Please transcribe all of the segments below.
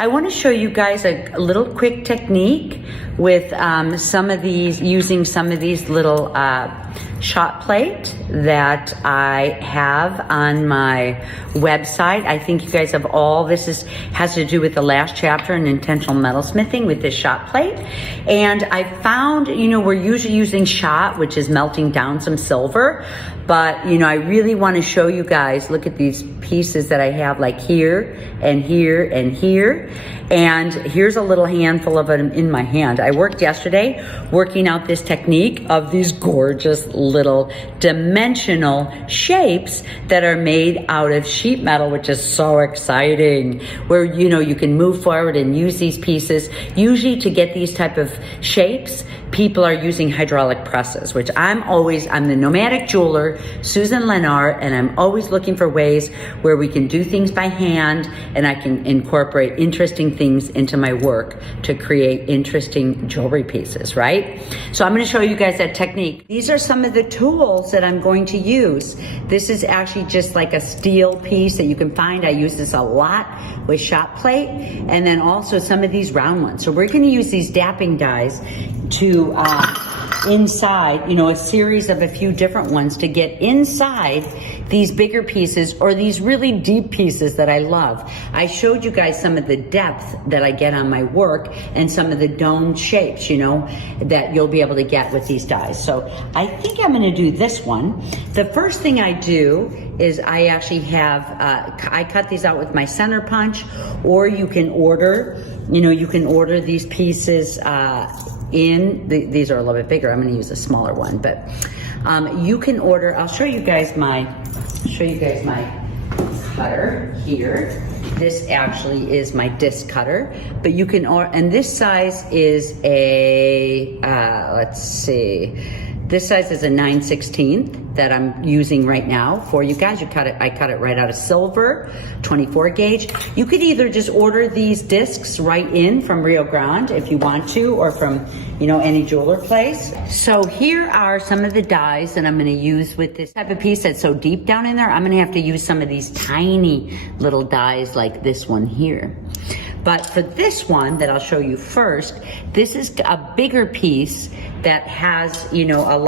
I want to show you guys a little quick technique with using some of these little shot plate that I have on my website. I think you guys have has to do with the last chapter in Intentional Metalsmithing with this shot plate. And I found, we're usually using shot, which is melting down some silver, but I really want to show you guys, look at these pieces that I have, like here and here and here. And here's a little handful of them in my hand. I worked yesterday working out this technique of these gorgeous little dimensional shapes that are made out of sheet metal, which is so exciting, where you can move forward and use these pieces. Usually to get these type of shapes, people are using hydraulic presses, which I'm the nomadic jeweler, Susan Lennart, and I'm always looking for ways where we can do things by hand and I can incorporate interesting things into my work to create interesting jewelry pieces, right? So I'm going to show you guys that technique. These are some of the tools that I'm going to use. This is actually just like a steel piece that you can find. I use this a lot with shot plate, and then also some of these round ones. So we're going to use these dapping dies to inside, a series of a few different ones to get inside these bigger pieces or these really deep pieces that I love. I showed you guys some of the depth that I get on my work and some of the domed shapes, that you'll be able to get with these dies. So I think I'm going to do this one. The first thing I do is I actually have, I cut these out with my center punch, or you can order, these pieces these are a little bit bigger. I'm going to use a smaller one, but you can order. I'll show you guys my cutter here. This actually is my disc cutter, but you can and this size is a let's see. This size is a 9/16 that I'm using right now for you guys. I cut it right out of silver, 24 gauge. You could either just order these discs right in from Rio Grande if you want to, or from, any jeweler place. So here are some of the dies that I'm gonna use with this type of piece that's so deep down in there. I'm gonna have to use some of these tiny little dies like this one here. But for this one that I'll show you first, this is a bigger piece that has, a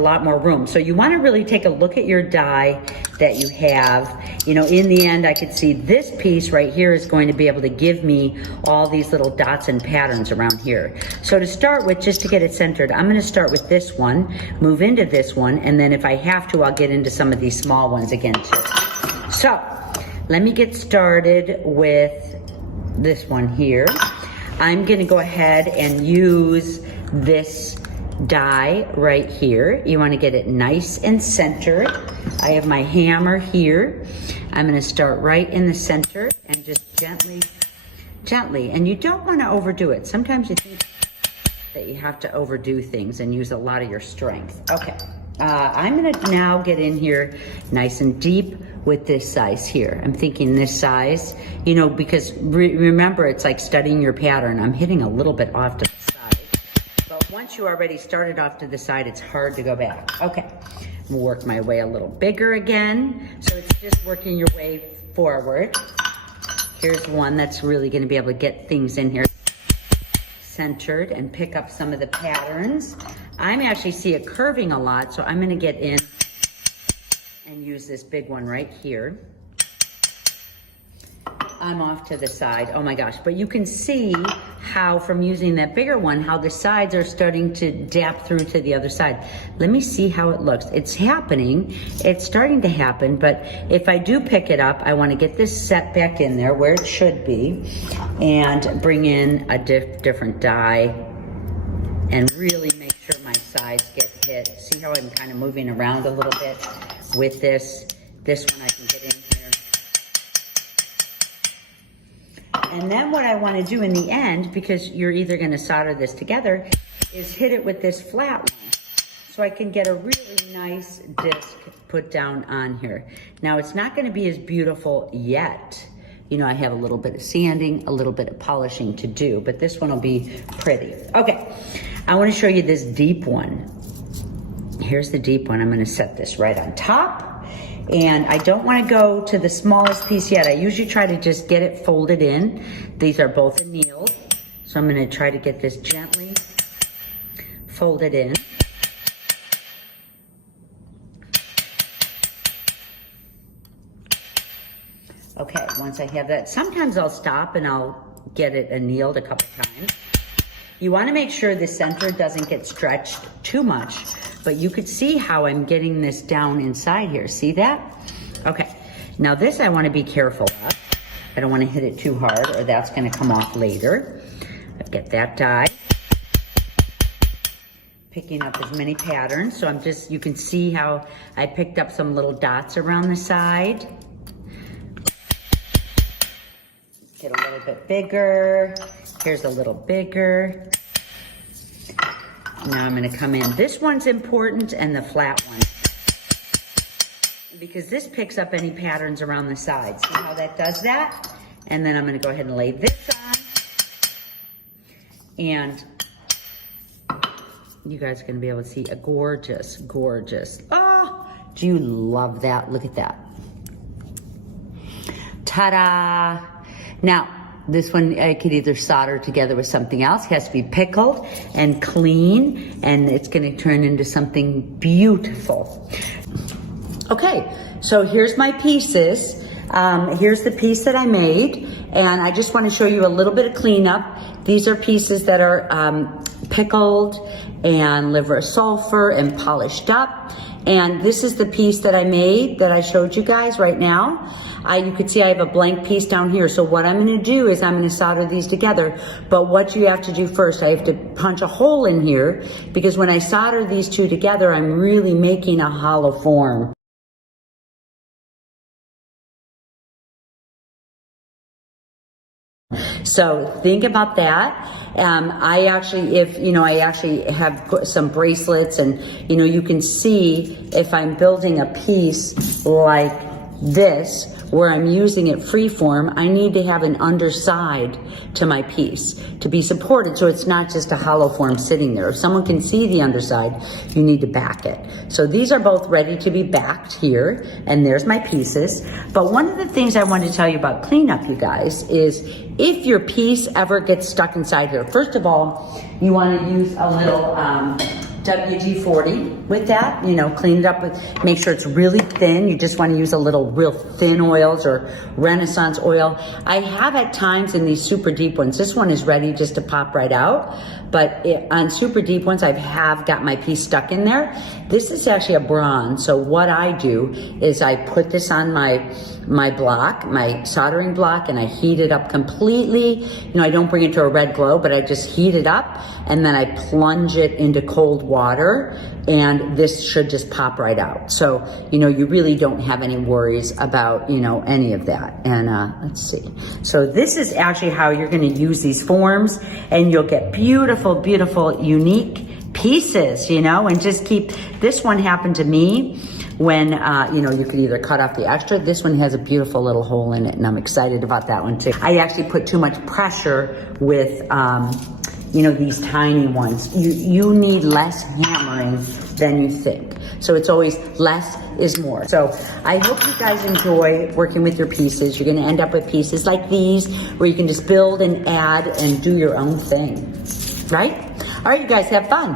lot more room. So you want to really take a look at your die that you have. In the end, I could see this piece right here is going to be able to give me all these little dots and patterns around here. So to start with, just to get it centered, I'm going to start with this one, move into this one, and then if I have to, I'll get into some of these small ones again too. So let me get started with this one here. I'm gonna go ahead and use this die right here. You wanna get it nice and centered. I have my hammer here. I'm gonna start right in the center and just gently, and you don't wanna overdo it. Sometimes you think that you have to overdo things and use a lot of your strength. Okay, I'm gonna now get in here nice and deep with this size here. I'm thinking this size, because remember, it's like studying your pattern. I'm hitting a little bit off to the side, but once you already started off to the side, it's hard to go back. Okay, I'm gonna work my way a little bigger again. So it's just working your way forward. Here's one that's really gonna be able to get things in here centered and pick up some of the patterns. I actually see it curving a lot, so I'm gonna get in and use this big one right here. I'm off to the side, oh my gosh. But you can see how from using that bigger one, how the sides are starting to dap through to the other side. Let me see how it looks. It's happening, it's starting to happen, but if I do pick it up, I wanna get this set back in there where it should be and bring in a different die and really make sure my sides get hit. See how I'm kind of moving around a little bit with this one I can get in here. And then what I want to do in the end, because you're either going to solder this together, is hit it with this flat one. So I can get a really nice disc put down on here. Now it's not going to be as beautiful yet. I have a little bit of sanding, a little bit of polishing to do, but this one will be pretty. Okay, I want to show you this deep one. here's the deep one. I'm gonna set this right on top. And I don't wanna go to the smallest piece yet. I usually try to just get it folded in. These are both annealed. So I'm gonna try to get this gently folded in. Okay, once I have that, sometimes I'll stop and I'll get it annealed a couple times. You wanna make sure the center doesn't get stretched too much, but you could see how I'm getting this down inside here. See that? Okay, now this I wanna be careful of. I don't wanna hit it too hard or that's gonna come off later. Get that die. Picking up as many patterns. So I'm just, you can see how I picked up some little dots around the side. Get a little bit bigger. Here's a little bigger. Now I'm gonna come in. This one's important and the flat one. Because this picks up any patterns around the side. See how that does that? And then I'm gonna go ahead and lay this on. And you guys are gonna be able to see a gorgeous, gorgeous. Oh, do you love that? Look at that. Ta-da! Now, this one I could either solder together with something else. It has to be pickled and clean, and it's gonna turn into something beautiful. Okay, so here's my pieces. Here's the piece that I made, and I just want to show you a little bit of cleanup. These are pieces that are pickled and liver of sulfur and polished up. And this is the piece that I made that I showed you guys right now. You could see I have a blank piece down here. So what I'm gonna do is I'm gonna solder these together. But what you have to do first, I have to punch a hole in here because when I solder these two together, I'm really making a hollow form. So think about that. I actually have some bracelets, and you can see if I'm building a piece like this where I'm using it freeform, I need to have an underside to my piece to be supported so it's not just a hollow form sitting there. If someone can see the underside, you need to back it. So these are both ready to be backed here, and there's my pieces. But one of the things I want to tell you about cleanup, you guys, is if your piece ever gets stuck inside here, first of all, you want to use a little WD-40 with that, clean it up with, make sure it's really thin. You just want to use a little real thin oils or Renaissance oil. I have at times in these super deep ones, this one is ready just to pop right out, but on super deep ones, I have got my piece stuck in there. This is actually a bronze, so what I do is I put this on my block, my soldering block, and I heat it up completely. I don't bring it to a red glow, but I just heat it up, and then I plunge it into cold water, and this should just pop right out. So, you really don't have any worries about, any of that. And let's see. So this is actually how you're gonna use these forms, and you'll get beautiful, beautiful, unique pieces, and just keep, this one happened to me when, you could either cut off the extra. This one has a beautiful little hole in it, and I'm excited about that one too. I actually put too much pressure with, these tiny ones. You need less hammering than you think. So it's always less is more. So I hope you guys enjoy working with your pieces. You're gonna end up with pieces like these where you can just build and add and do your own thing, right? All right, you guys have fun.